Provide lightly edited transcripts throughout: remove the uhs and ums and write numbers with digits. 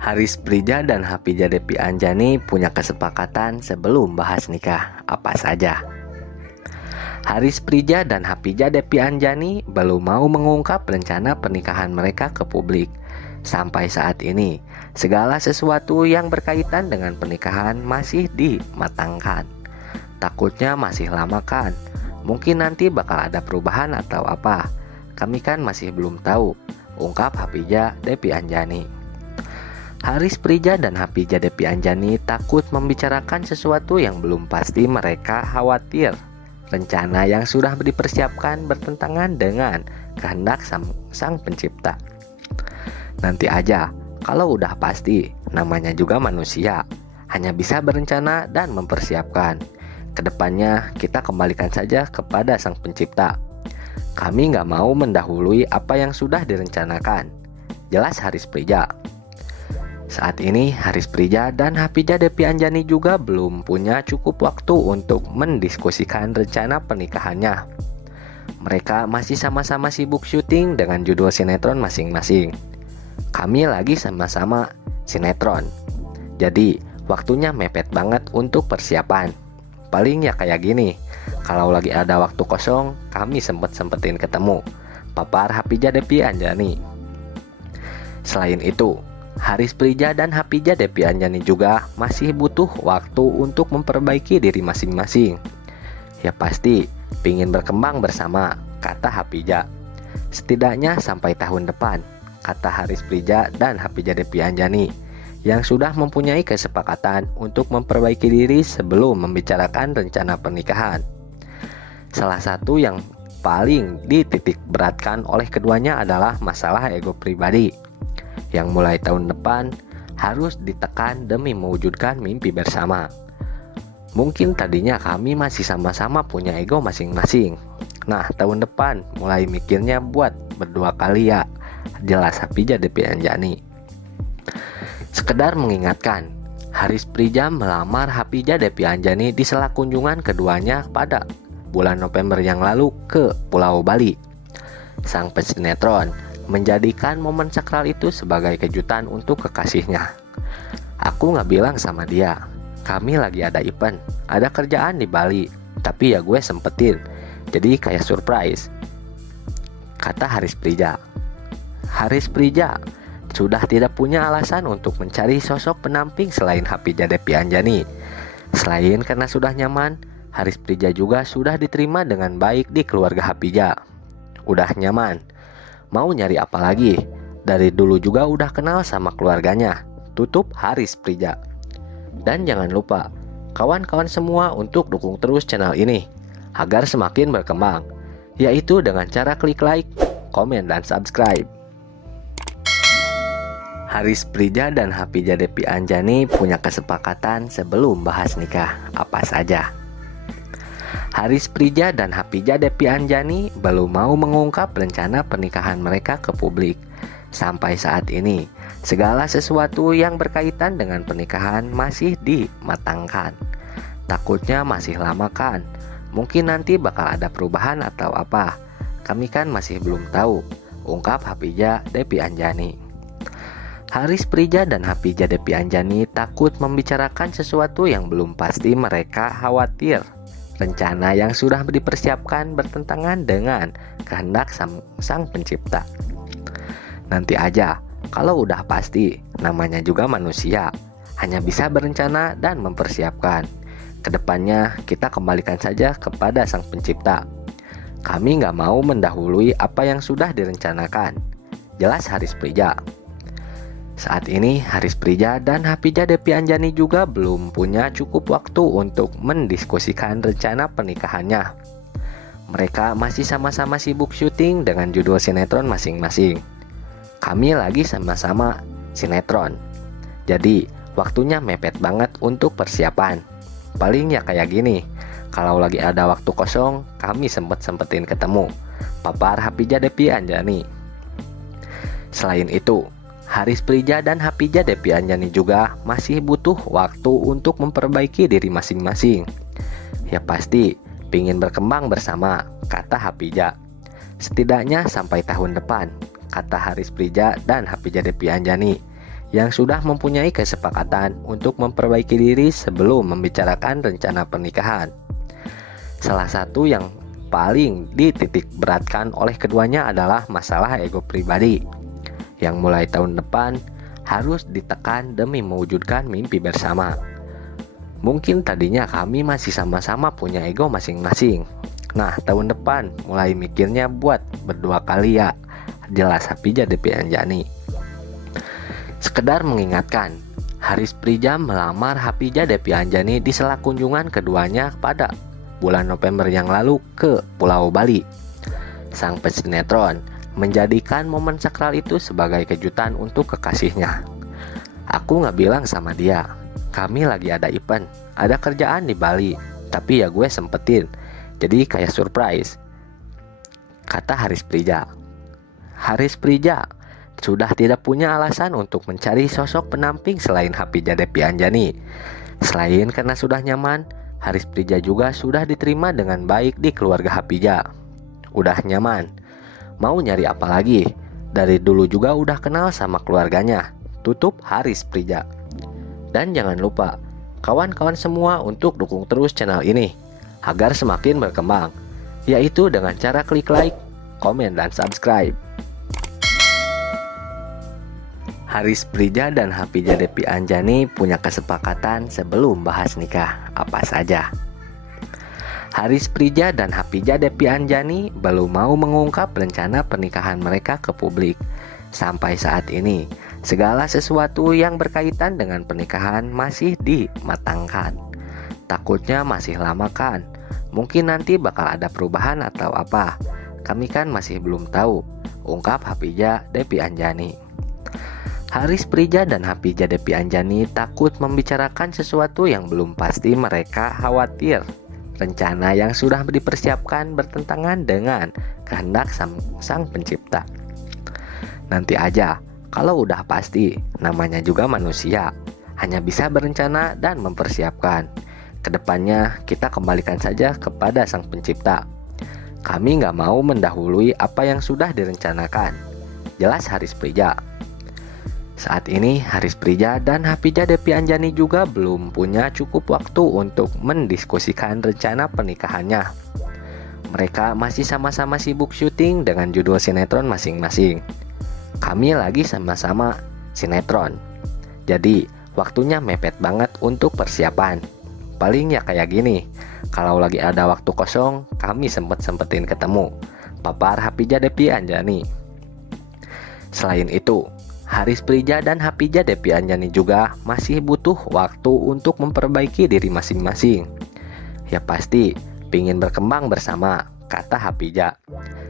Haris Prija dan Hapija Depi Anjani punya kesepakatan sebelum bahas nikah. Apa saja? Haris Prija dan Hapija Depi Anjani belum mau mengungkap rencana pernikahan mereka ke publik. Sampai saat ini, segala sesuatu yang berkaitan dengan pernikahan masih dimatangkan. Takutnya masih lama kan? Mungkin nanti bakal ada perubahan atau apa. Kami kan masih belum tahu, ungkap Hapija Depi Anjani. Haris Prija dan Hapija Depi Anjani takut membicarakan sesuatu yang belum pasti. Mereka khawatir rencana yang sudah dipersiapkan bertentangan dengan kehendak sang pencipta. Nanti aja, kalau udah pasti, namanya juga manusia, hanya bisa berencana dan mempersiapkan. Kedepannya kita kembalikan saja kepada sang pencipta. Kami nggak mau mendahului apa yang sudah direncanakan, jelas Haris Prija. Saat ini Haris Prija dan Hapija Depi Anjani juga belum punya cukup waktu untuk mendiskusikan rencana pernikahannya. Mereka masih sama-sama sibuk syuting dengan judul sinetron masing-masing. Kami lagi sama-sama sinetron, jadi waktunya mepet banget untuk persiapan. Paling ya kayak gini, kalau lagi ada waktu kosong, kami sempetin ketemu, papar Hapija Depi Anjani. Selain itu, Haris Prija dan Hapija Depi Anjani juga masih butuh waktu untuk memperbaiki diri masing-masing. Ya pasti, pingin berkembang bersama, kata Hapija. Setidaknya sampai tahun depan, kata Haris Prija dan Hapija Depi Anjani, yang sudah mempunyai kesepakatan untuk memperbaiki diri sebelum membicarakan rencana pernikahan. Salah satu yang paling dititik beratkan oleh keduanya adalah masalah ego pribadi, yang mulai tahun depan harus ditekan demi mewujudkan mimpi bersama. Mungkin tadinya kami masih sama-sama punya ego masing-masing. Nah, tahun depan mulai mikirnya buat berdua kali ya, jelas Hapija Depi Anjani. Sekedar mengingatkan, Haris Prija melamar Hapija Depi Anjani di sela kunjungan keduanya pada bulan November yang lalu ke Pulau Bali. Sang pesinetron menjadikan momen sakral itu sebagai kejutan untuk kekasihnya. Aku gak bilang sama dia, kami lagi ada event, ada kerjaan di Bali, tapi ya gue sempetin, jadi kayak surprise, kata Haris Prija. Haris Prija sudah tidak punya alasan untuk mencari sosok pendamping selain Hapija Depi Anjani. Selain karena sudah nyaman, Haris Prija juga sudah diterima dengan baik di keluarga Hapija. Udah nyaman, mau nyari apa lagi? Dari dulu juga udah kenal sama keluarganya, tutup Haris Prija. Dan jangan lupa, kawan-kawan semua untuk dukung terus channel ini agar semakin berkembang, yaitu dengan cara klik like, komen, dan subscribe. Haris Prija dan Hapija Depi Anjani punya kesepakatan sebelum bahas nikah. Apa saja? Haris Prija dan Hapija Depi Anjani belum mau mengungkap rencana pernikahan mereka ke publik. Sampai saat ini, segala sesuatu yang berkaitan dengan pernikahan masih dimatangkan. Takutnya masih lama kan? Mungkin nanti bakal ada perubahan atau apa. Kami kan masih belum tahu, ungkap Hapija Depi Anjani. Haris Prija dan Hapija Depi Anjani takut membicarakan sesuatu yang belum pasti. Mereka khawatir rencana yang sudah dipersiapkan bertentangan dengan kehendak sang pencipta. Nanti aja, kalau udah pasti, namanya juga manusia, hanya bisa berencana dan mempersiapkan. Kedepannya kita kembalikan saja kepada sang pencipta. Kami nggak mau mendahului apa yang sudah direncanakan, jelas Haris Prija. Saat ini Haris Prija dan Hapija Depi Anjani juga belum punya cukup waktu untuk mendiskusikan rencana pernikahannya. Mereka masih sama-sama sibuk syuting dengan judul sinetron masing-masing. Kami lagi sama-sama sinetron, jadi waktunya mepet banget untuk persiapan. Paling ya kayak gini, kalau lagi ada waktu kosong, kami sempetin ketemu, papar Hapija Depi Anjani. Selain itu, Haris Prija dan Hapija Depi Anjani juga masih butuh waktu untuk memperbaiki diri masing-masing. Ya pasti, pingin berkembang bersama, kata Hapija. Setidaknya sampai tahun depan, kata Haris Prija dan Hapija Depi Anjani, yang sudah mempunyai kesepakatan untuk memperbaiki diri sebelum membicarakan rencana pernikahan. Salah satu yang paling dititik beratkan oleh keduanya adalah masalah ego pribadi, yang mulai tahun depan harus ditekan demi mewujudkan mimpi bersama. Mungkin tadinya kami masih sama-sama punya ego masing-masing. Nah, tahun depan mulai mikirnya buat berdua kali ya, jelas Hapijah Depi Anjani. Sekedar mengingatkan, Haris Prija melamar Hapijah Depi Anjani di sela kunjungan keduanya pada bulan November yang lalu ke Pulau Bali. Sang pesinetron menjadikan momen sakral itu sebagai kejutan untuk kekasihnya. Aku gak bilang sama dia, kami lagi ada event, ada kerjaan di Bali, tapi ya gue sempetin, jadi kayak surprise, kata Haris Prija. Haris Prija sudah tidak punya alasan untuk mencari sosok penamping selain Hapijah Depi Anjani. Selain karena sudah nyaman, Haris Prija juga sudah diterima dengan baik di keluarga Hapijah. Udah nyaman, mau nyari apa lagi? Dari dulu juga udah kenal sama keluarganya, tutup Haris Prija. Dan jangan lupa, kawan-kawan semua untuk dukung terus channel ini agar semakin berkembang, yaitu dengan cara klik like, komen, dan subscribe. Haris Prija dan Hapijah Depi Anjani punya kesepakatan sebelum bahas nikah. Apa saja? Haris Prija dan Hapijah Depi Anjani belum mau mengungkap rencana pernikahan mereka ke publik. Sampai saat ini, segala sesuatu yang berkaitan dengan pernikahan masih dimatangkan. Takutnya masih lama kan? Mungkin nanti bakal ada perubahan atau apa. Kami kan masih belum tahu, ungkap Hapijah Depi Anjani. Haris Prija dan Hapijah Depi Anjani takut membicarakan sesuatu yang belum pasti. Mereka khawatir rencana yang sudah dipersiapkan bertentangan dengan kehendak sang pencipta. Nanti aja, kalau udah pasti, namanya juga manusia, hanya bisa berencana dan mempersiapkan. Kedepannya kita kembalikan saja kepada sang pencipta. Kami nggak mau mendahului apa yang sudah direncanakan, jelas Haris Prija. Saat ini Haris Prija dan Hapijah Depi Anjani juga belum punya cukup waktu untuk mendiskusikan rencana pernikahannya. Mereka masih sama-sama sibuk syuting dengan judul sinetron masing-masing. Kami lagi sama-sama sinetron, jadi waktunya mepet banget untuk persiapan. Paling ya kayak gini, kalau lagi ada waktu kosong kami sempetin ketemu, papar Hapijah Depi Anjani. Selain itu, Haris Prija dan Hapijah Depi Anjani juga masih butuh waktu untuk memperbaiki diri masing-masing. Ya pasti, pingin berkembang bersama, kata Hapijah.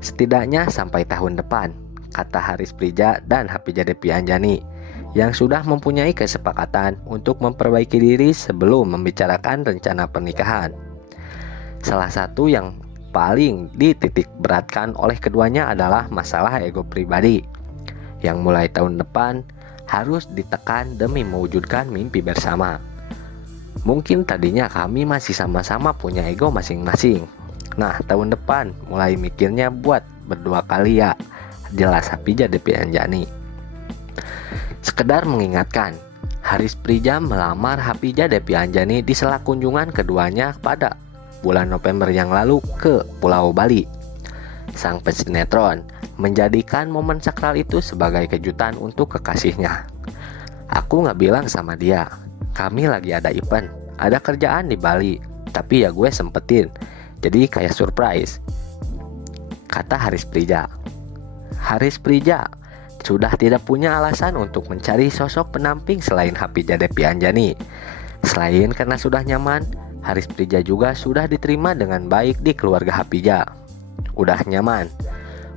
Setidaknya sampai tahun depan, kata Haris Prija dan Hapijah Depi Anjani, yang sudah mempunyai kesepakatan untuk memperbaiki diri sebelum membicarakan rencana pernikahan. Salah satu yang paling dititik beratkan oleh keduanya adalah masalah ego pribadi, yang mulai tahun depan harus ditekan demi mewujudkan mimpi bersama. Mungkin tadinya kami masih sama-sama punya ego masing-masing. Nah, tahun depan mulai mikirnya buat berdua kali ya, jelas Hapijah Depi Anjani. Sekedar mengingatkan, Haris Prija melamar Hapijah Depi Anjani di sela kunjungan keduanya pada bulan November yang lalu ke Pulau Bali. Sang pesinetron menjadikan momen sakral itu sebagai kejutan untuk kekasihnya. Aku gak bilang sama dia, kami lagi ada event, ada kerjaan di Bali, tapi ya gue sempetin, jadi kayak surprise, kata Haris Prija. Haris Prija sudah tidak punya alasan untuk mencari sosok penamping selain Hapijah Depi Anjani. Selain karena sudah nyaman, Haris Prija juga sudah diterima dengan baik di keluarga Hapijah. Udah nyaman,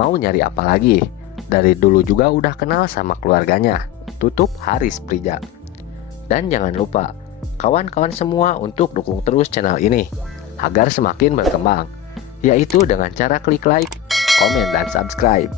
mau nyari apa lagi? Dari dulu juga udah kenal sama keluarganya, tutup Haris Prija. Dan jangan lupa, kawan-kawan semua untuk dukung terus channel ini agar semakin berkembang, yaitu dengan cara klik like, komen, dan subscribe.